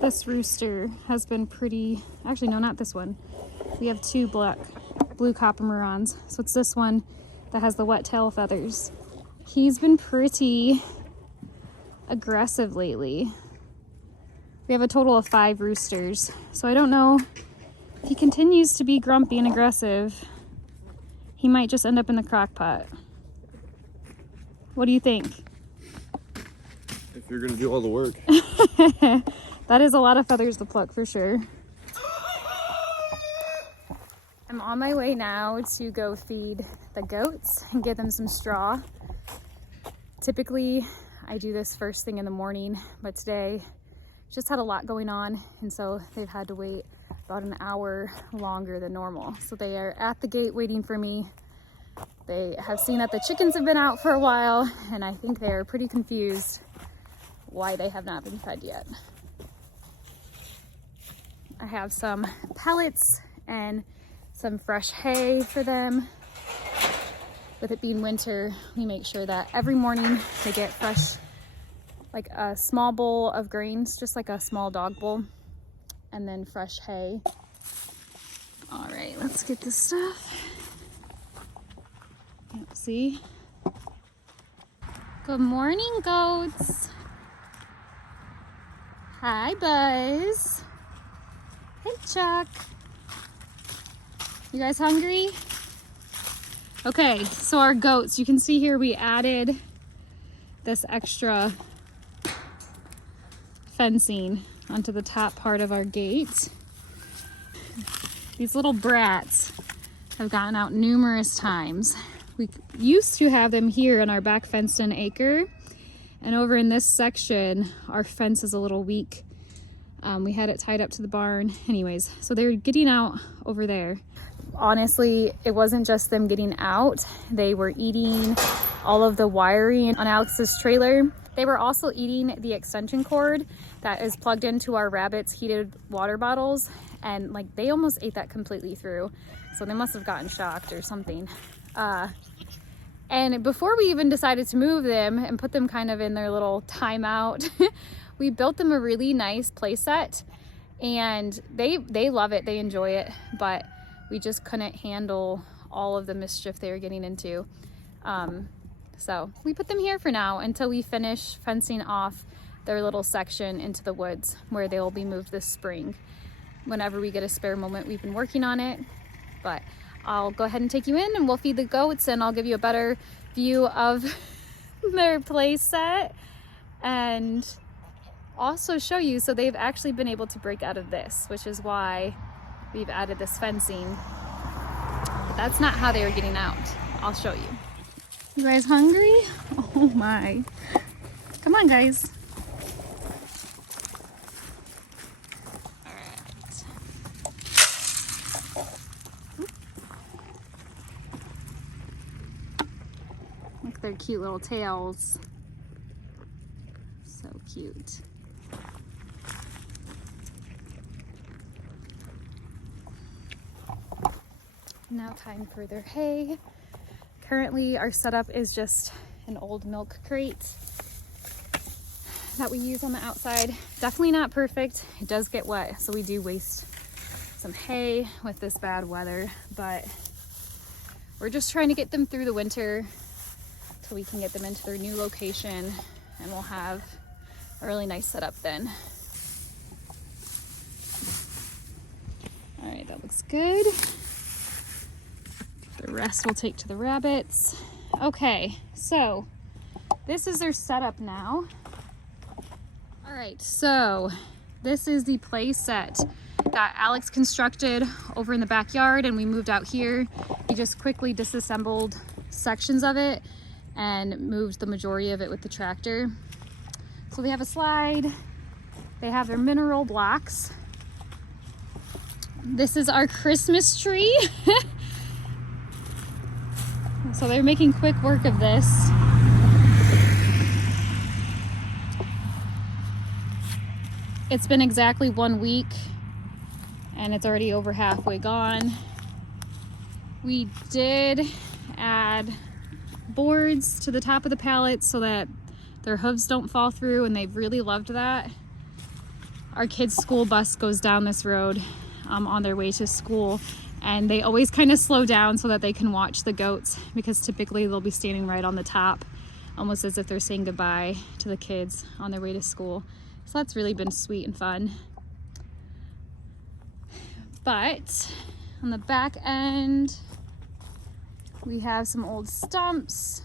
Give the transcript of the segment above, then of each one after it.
This rooster has been pretty, actually no, not this one. We have two blue coppermorons. So it's this one that has the wet tail feathers. He's been pretty aggressive lately. We have a total of 5 roosters. So I don't know if he continues to be grumpy and aggressive. He might just end up in the crock pot. What do you think? If you're gonna do all the work. That is a lot of feathers to pluck for sure. I'm on my way now to go feed the goats and give them some straw. Typically, I do this first thing in the morning, but today just had a lot going on, and so they've had to wait about an hour longer than normal. So they are at the gate waiting for me. They have seen that the chickens have been out for a while, and I think they are pretty confused why they have not been fed yet. I have some pellets and some fresh hay for them. With it being winter, we make sure that every morning they get fresh, like a small bowl of grains, just like a small dog bowl, and then fresh hay. All right, let's get this stuff. See? Good morning, goats. Hi, Buzz. Hey, Chuck. You guys hungry? Okay, so our goats, you can see here we added this extra fencing onto the top part of our gate. These little brats have gotten out numerous times. We used to have them here in our back fenced-in acre, and over in this section, our fence is a little weak. We had it tied up to the barn. Anyways, so they're getting out over there. Honestly, it wasn't just them getting out. They were eating all of the wiring on Alex's trailer. They were also eating the extension cord that is plugged into our rabbits' heated water bottles. And like they almost ate that completely through. So they must have gotten shocked or something. And before we even decided to move them and put them kind of in their little timeout, we built them a really nice play set, and they love it, they enjoy it, but we just couldn't handle all of the mischief they were getting into. So we put them here for now until we finish fencing off their little section into the woods where they will be moved this spring. Whenever we get a spare moment, we've been working on it, but I'll go ahead and take you in and we'll feed the goats, and I'll give you a better view of their play set and also show you. So they've actually been able to break out of this, which is why we've added this fencing. But that's not how they were getting out. I'll show you. You guys hungry? Oh my. Come on, guys. All right. Look at their cute little tails. So cute. Now time for their hay. Currently our setup is just an old milk crate that we use on the outside. Definitely not perfect. It does get wet, so we do waste some hay with this bad weather, but we're just trying to get them through the winter till we can get them into their new location, and we'll have a really nice setup then. All right, that looks good. The rest we'll take to the rabbits. Okay, so this is their setup now. All right, so this is the play set that Alex constructed over in the backyard, and we moved out here. He just quickly disassembled sections of it and moved the majority of it with the tractor. So they have a slide, they have their mineral blocks. This is our Christmas tree. So they're making quick work of this. It's been exactly 1 week and it's already over halfway gone. We did add boards to the top of the pallets so that their hooves don't fall through, and they've really loved that. Our kids' school bus goes down this road on their way to school, and they always kind of slow down so that they can watch the goats, because typically they'll be standing right on the top, almost as if they're saying goodbye to the kids on their way to school. So that's really been sweet and fun. But on the back end, we have some old stumps.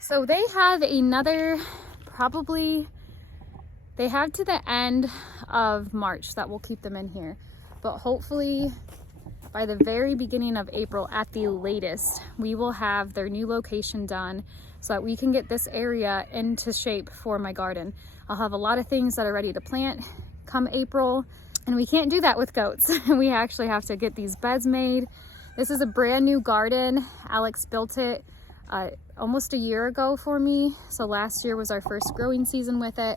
So they have another, probably, they have to the end of March that will keep them in here. But hopefully by the very beginning of April at the latest, we will have their new location done so that we can get this area into shape for my garden. I'll have a lot of things that are ready to plant come April, and we can't do that with goats. We actually have to get these beds made. This is a brand new garden. Alex built it almost a year ago for me. So last year was our first growing season with it,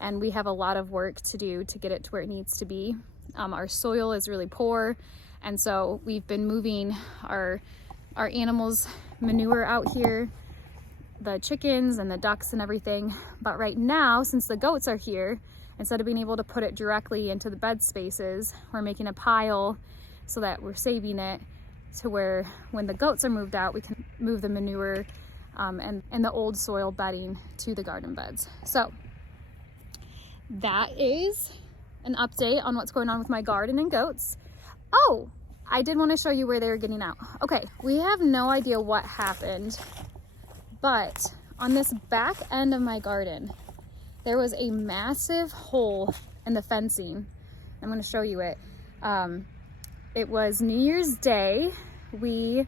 and we have a lot of work to do to get it to where it needs to be. Our soil is really poor, and so we've been moving our animals' manure out here, the chickens and the ducks and everything. But right now, since the goats are here, instead of being able to put it directly into the bed spaces, we're making a pile so that we're saving it to where when the goats are moved out, we can move the manure and the old soil bedding to the garden beds. So that is an update on what's going on with my garden and goats. Oh, I did want to show you where they were getting out. Okay, we have no idea what happened, but on this back end of my garden, there was a massive hole in the fencing. I'm going to show you it. It was New Year's Day. We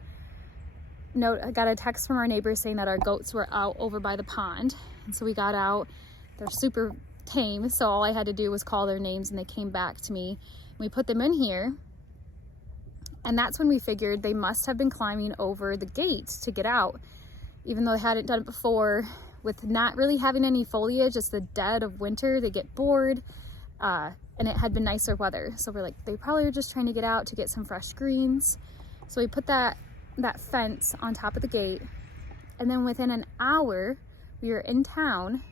got a text from our neighbors saying that our goats were out over by the pond. And so we got out. They're super tame, so all I had to do was call their names and they came back to me. We put them in here, and that's when we figured they must have been climbing over the gate to get out. Even though they hadn't done it before, with not really having any foliage, it's the dead of winter, they get bored. And it had been nicer weather. So we're like, they probably are just trying to get out to get some fresh greens. So we put that fence on top of the gate. And then within an hour, we were in town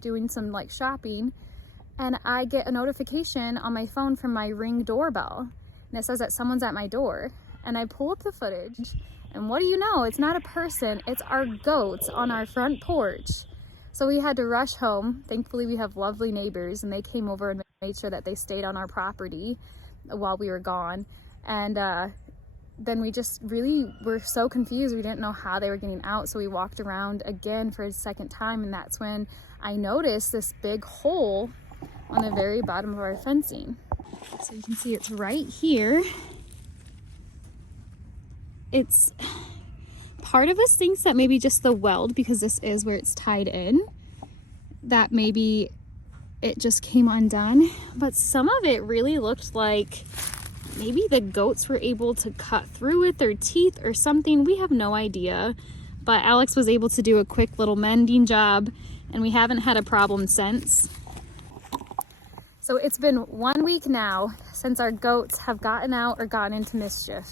doing some like shopping, and I get a notification on my phone from my Ring doorbell. And it says that someone's at my door. And I pull up the footage, and what do you know? It's not a person, it's our goats on our front porch. So we had to rush home. Thankfully, we have lovely neighbors, and they came over and made sure that they stayed on our property while we were gone. And then we just really were so confused. We didn't know how they were getting out. So we walked around again for a second time, and that's when I noticed this big hole on the very bottom of our fencing. So you can see it's right here. It's part of us thinks that maybe just the weld, because this is where it's tied in, that maybe it just came undone. But some of it really looked like maybe the goats were able to cut through with their teeth or something. We have no idea. But Alex was able to do a quick little mending job, and we haven't had a problem since. So it's been 1 week now since our goats have gotten out or gotten into mischief.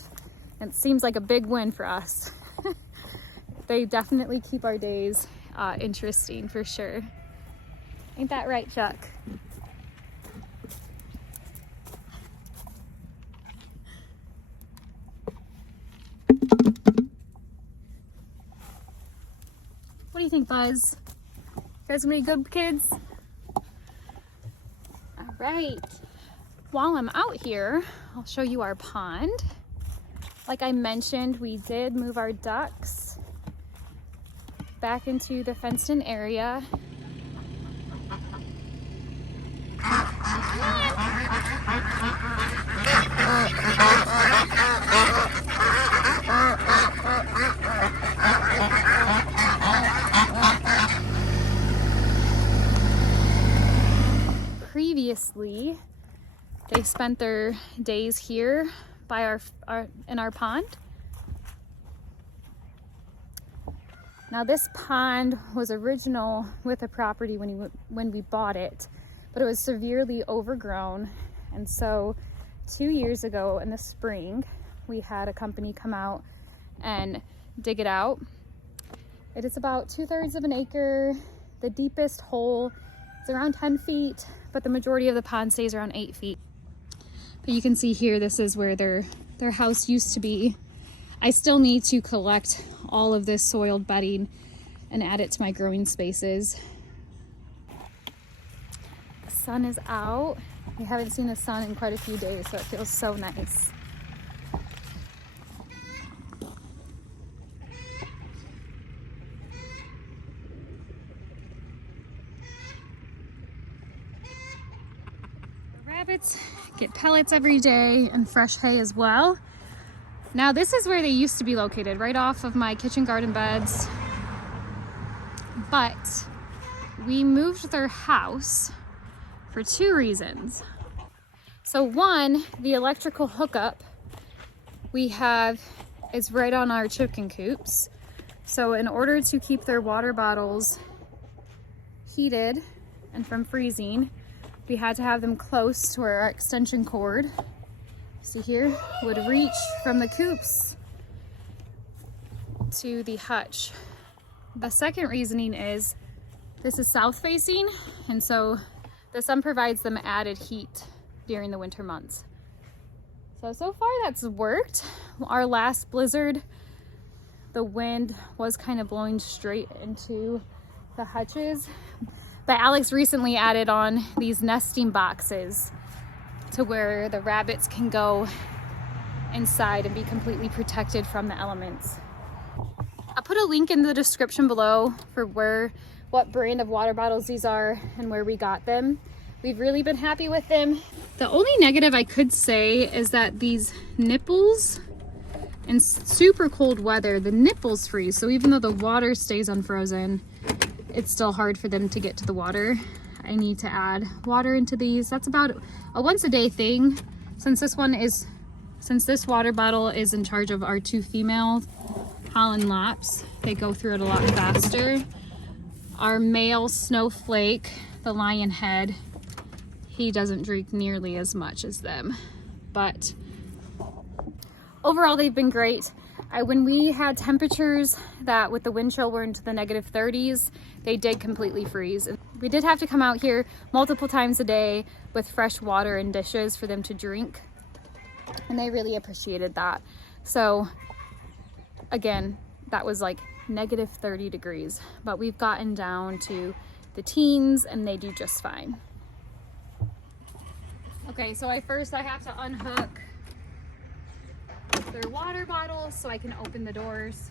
And it seems like a big win for us. They definitely keep our days interesting for sure. Ain't that right, Chuck? What do you think, Buzz? You guys gonna be good kids? All right. while I'm out here, I'll show you our pond. Like I mentioned, we did move our ducks back into the fenced-in area. Previously, they spent their days here by in our pond. Now this pond was original with the property when we bought it, but it was severely overgrown. And so 2 years ago in the spring, we had a company come out and dig it out. It is about 2/3 of an acre. The deepest hole is around 10 feet, but the majority of the pond stays around 8 feet. But you can see here, this is where their house used to be. I still need to collect all of this soiled bedding and add it to my growing spaces. The sun is out. We haven't seen the sun in quite a few days, so it feels so nice. The rabbits get pellets every day and fresh hay as well. Now this is where they used to be located, right off of my kitchen garden beds. But we moved their house for 2 reasons. So one, the electrical hookup we have is right on our chicken coops. So in order to keep their water bottles heated and from freezing, we had to have them close to where our extension cord, see here, would reach from the coops to the hutch. The second reasoning is this is south facing, and so the sun provides them added heat during the winter months. So far that's worked. Our last blizzard, the wind was kind of blowing straight into the hutches. But Alex recently added on these nesting boxes to where the rabbits can go inside and be completely protected from the elements. I'll put a link in the description below for what brand of water bottles these are and where we got them. We've really been happy with them. The only negative I could say is that these nipples, in super cold weather, the nipples freeze. So even though the water stays unfrozen, it's still hard for them to get to the water. I need to add water into these. That's about a once a day thing. Since this water bottle is in charge of our 2 female Holland Laux, they go through it a lot faster. Our male Snowflake, the lion head, he doesn't drink nearly as much as them. But overall, they've been great. When we had temperatures that with the wind chill were into the -30s, they did completely freeze. We did have to come out here multiple times a day with fresh water and dishes for them to drink, and they really appreciated that. So again, that was like -30 degrees, but we've gotten down to the teens and they do just fine. Okay, so I have to unhook their water bottles so I can open the doors.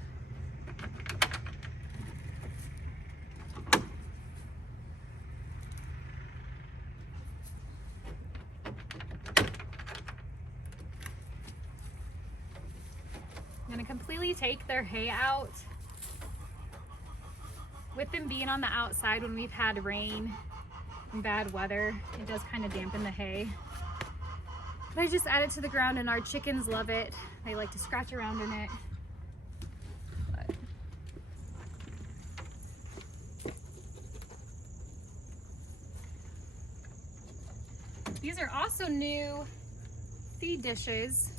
I'm gonna completely take their hay out. With them being on the outside when we've had rain and bad weather, it does kind of dampen the hay. But I just add it to the ground and our chickens love it. They like to scratch around in it. These are also new feed dishes,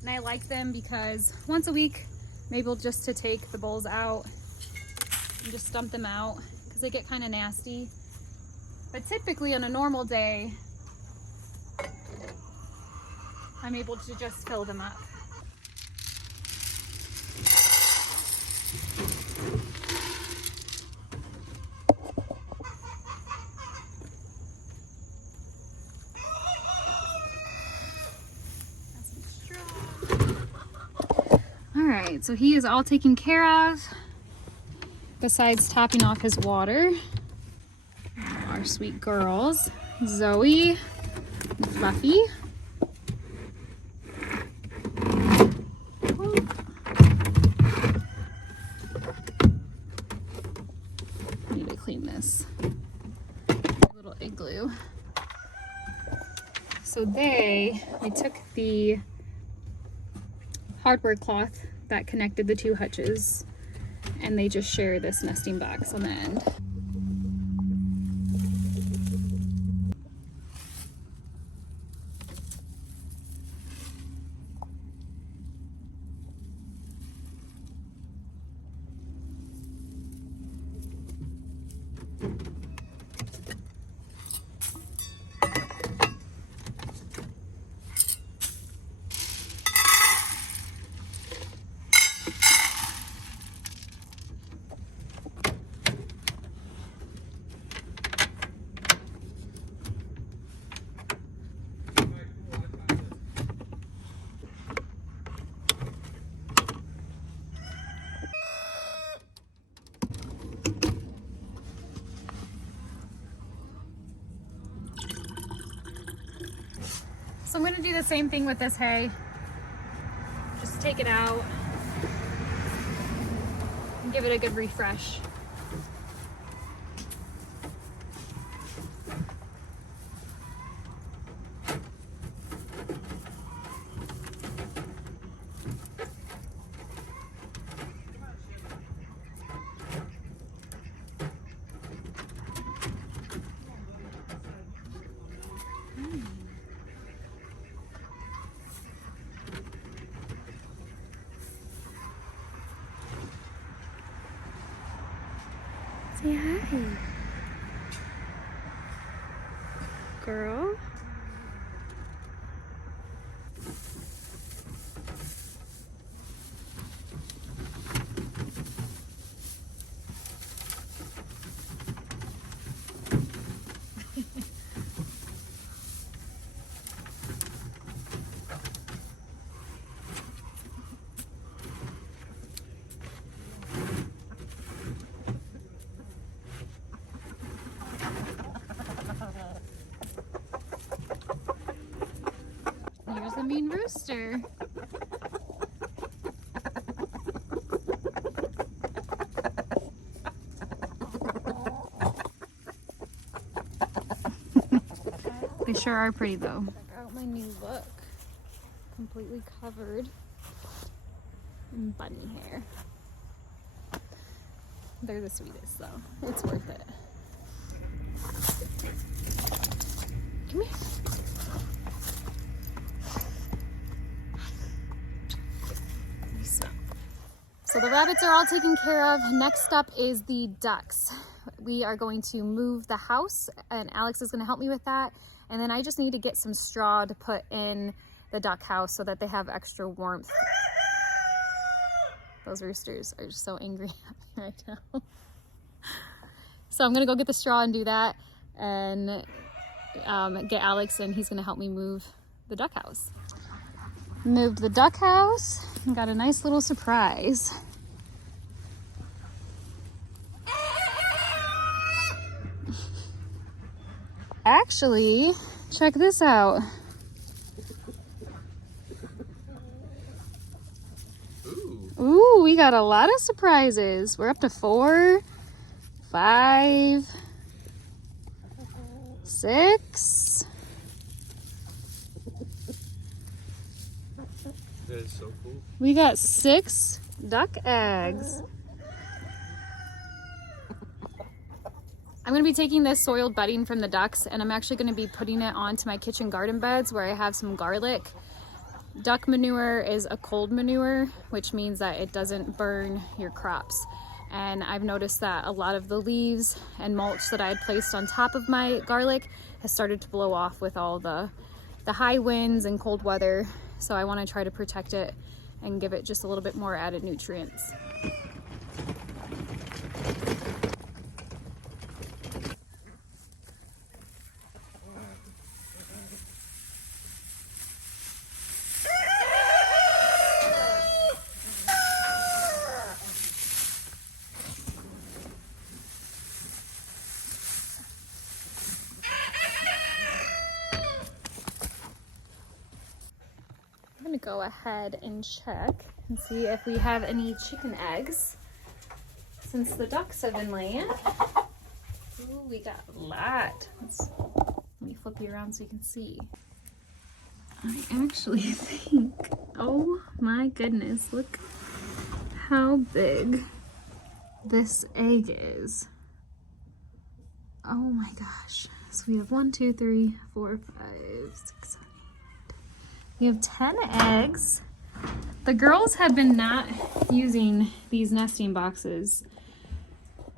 and I like them because once a week, I'm able just to take the bowls out and just dump them out because they get kind of nasty. But typically on a normal day, I'm able to just fill them up. right, so he is all taken care of, besides topping off his water. Our sweet girls, Zoe and Fluffy. I need to clean this little igloo. So we took the hardware cloth that connected the two hutches, and they just share this nesting box on the end. So I'm gonna do the same thing with this hay. Just take it out and give it a good refresh. Say hi, girl. Here's the mean rooster. They sure are pretty though. Check out my new look. Completely covered in bunny hair. They're the sweetest though. It's worth it. Come here. So the rabbits are all taken care of. Next up is the ducks. We are going to move the house, and Alex is going to help me with that. And then I just need to get some straw to put in the duck house so that they have extra warmth. Those roosters are just so angry at me right now. So I'm going to go get the straw and do that, and get Alex, and he's going to help me move the duck house. Moved the duck house and got a nice little surprise. Actually, check this out. Ooh, we got a lot of surprises. We're up to 4, 5, 6. That is so cool. We got 6 duck eggs. I'm going to be taking this soiled bedding from the ducks, and I'm actually going to be putting it onto my kitchen garden beds where I have some garlic. Duck manure is a cold manure, which means that it doesn't burn your crops. And I've noticed that a lot of the leaves and mulch that I had placed on top of my garlic has started to blow off with all the high winds and cold weather. So I want to try to protect it and give it just a little bit more added nutrients. gonna go ahead and check and see if we have any chicken eggs since the ducks have been laying. Ooh, we got a lot. Let me flip you around so you can see. I actually think, oh my goodness, look how big this egg is. Oh my gosh. So we have 1, 2, 3, 4, 5, 6, 7, 8. We have 10 eggs. The girls have been not using these nesting boxes.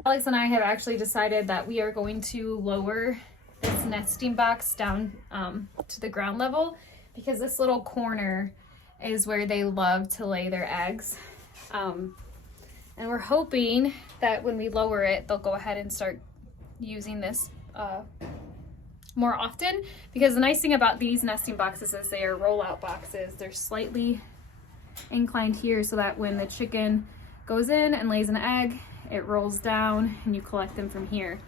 Alex and I have actually decided that we are going to lower this nesting box down to the ground level because this little corner is where they love to lay their eggs. And we're hoping that when we lower it, they'll go ahead and start using this more often, because the nice thing about these nesting boxes is they are roll-out boxes. They're slightly inclined here so that when the chicken goes in and lays an egg, it rolls down and you collect them from here,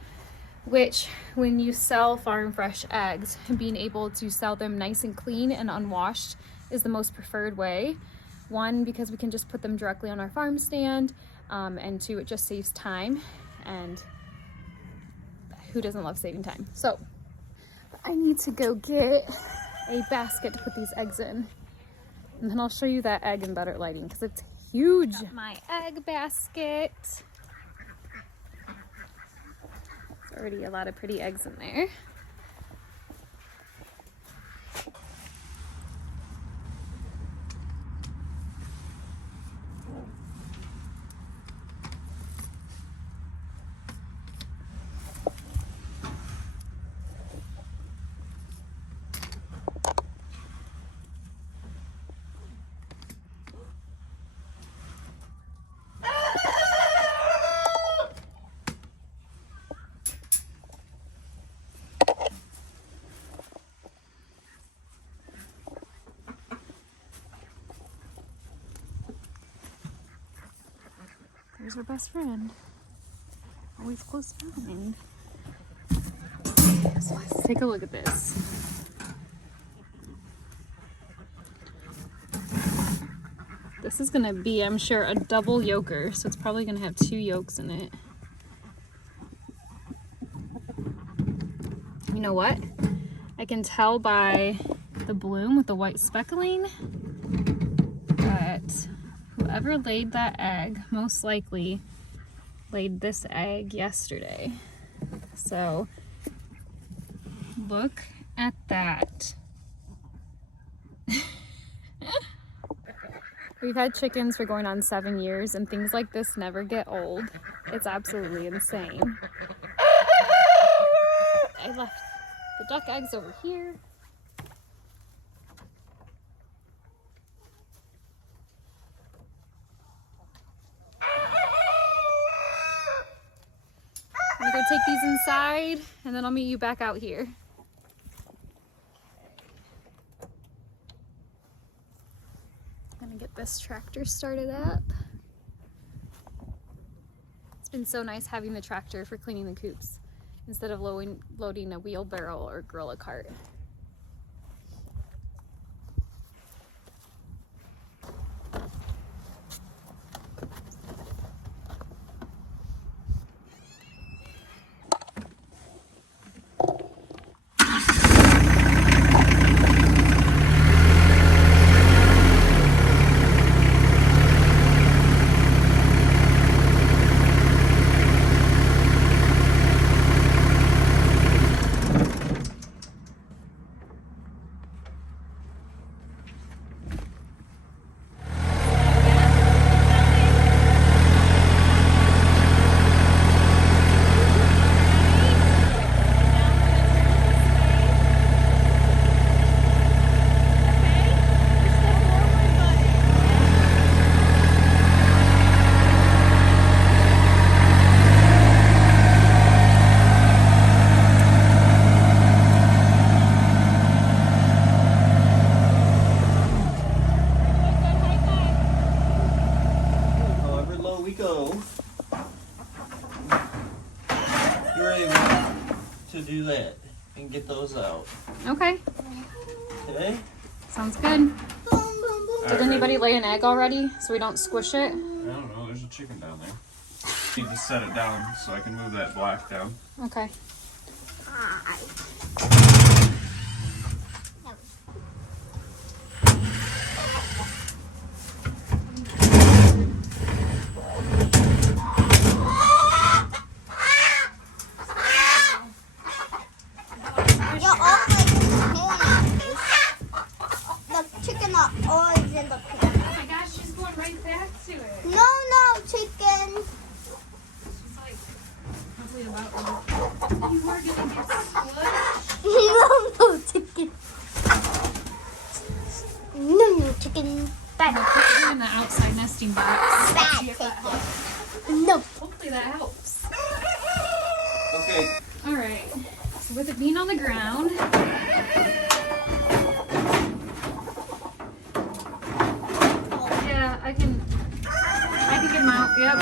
which when you sell farm fresh eggs, being able to sell them nice and clean and unwashed is the most preferred way. One, because we can just put them directly on our farm stand, and two, it just saves time, and who doesn't love saving time? So I need to go get a basket to put these eggs in, and then I'll show you that egg in better lighting because it's huge. Got my egg basket. There's already a lot of pretty eggs in there. There's our best friend. Always close behind. So let's take a look at this. This is gonna be, I'm sure, a double yolker, so it's probably gonna have 2 yolks in it. You know what? I can tell by the bloom with the white speckling that whoever laid that egg most likely laid this egg yesterday. So look at that. We've had chickens for going on 7 years and things like this never get old. It's absolutely insane. I left the duck eggs over here. I'm gonna go take these inside and then I'll meet you back out here. I'm gonna get this tractor started up. It's been so nice having the tractor for cleaning the coops instead of loading a wheelbarrow or gorilla cart. To do that and get those out. Okay. Okay? Sounds good. Did anybody lay an egg already so we don't squish it? I don't know. There's a chicken down there. Need to set it down so I can move that black down. Okay. In the outside nesting box. No. Hopefully that helps. Okay. All right. So with it being on the ground, yeah, I can get them out. Yep.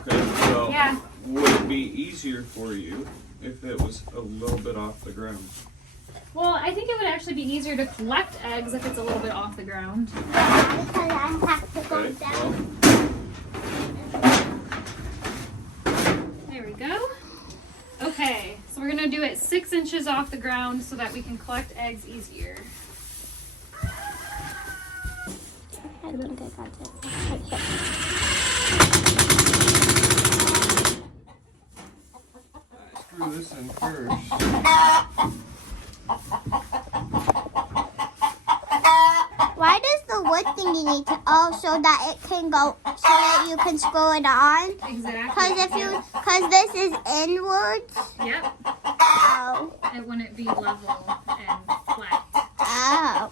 Okay. So Yeah. would it be easier for you if it was a little bit off the ground? Well, I think it would actually be easier to collect eggs if it's a little bit off the ground. Because I have to go Okay. down. There we go. Okay, so we're gonna do it 6 inches off the ground so that we can collect eggs easier. I think I got it. Okay. Screw this in first. Why does the wood thingy need to? Oh, so that it can go, so that you can screw it on. Exactly. Because this is inwards. Yep. Oh. It wouldn't be level and flat. Oh.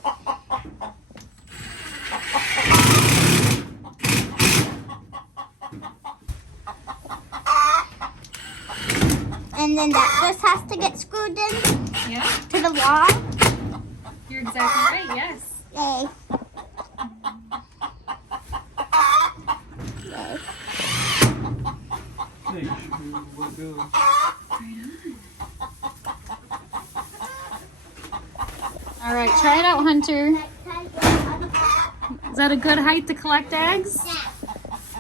And then that just has to get screwed in Yeah, to the wall. you're exactly right. Yes. Yay. Yay. Make sure we're good. All right, try it out, Hunter. Is that a good height to collect eggs?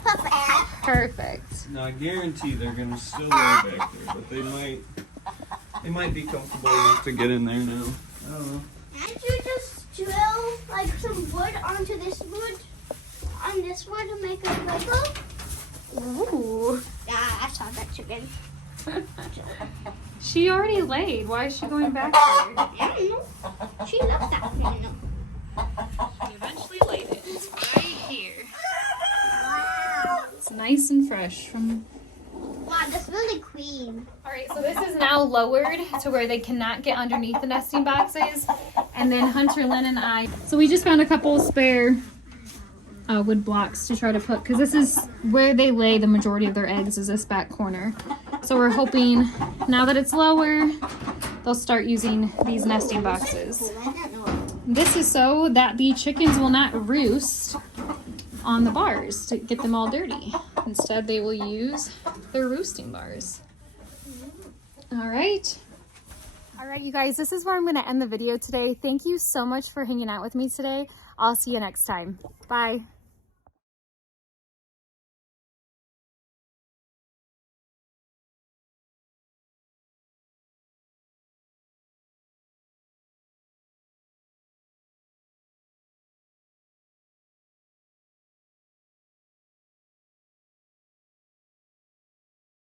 Perfect. Perfect. Now I guarantee they're gonna still lay back there, but they might be comfortable enough to get in there now. I don't know. Can't you just drill like some wood onto this wood, on this wood to make a Lego? Ooh. Yeah, I saw that chicken. She already laid. Why is she going back there? I don't know. She loves that thing. She eventually laid it. It's right here. Wow. It's nice and fresh from. Wow, that's really clean. All right, so this is now lowered to where they cannot get underneath the nesting boxes. And then Hunter, Lynn, and I. So we just found a couple spare wood blocks to try to put, because this is where they lay the majority of their eggs, is this back corner. So we're hoping now that it's lower, they'll start using these nesting boxes. This is so that the chickens will not roost on the bars to get them all dirty. Instead, they will use their roosting bars. All right. All right, you guys, this is where I'm going to end the video today. Thank you so much for hanging out with me today. I'll see you next time. Bye.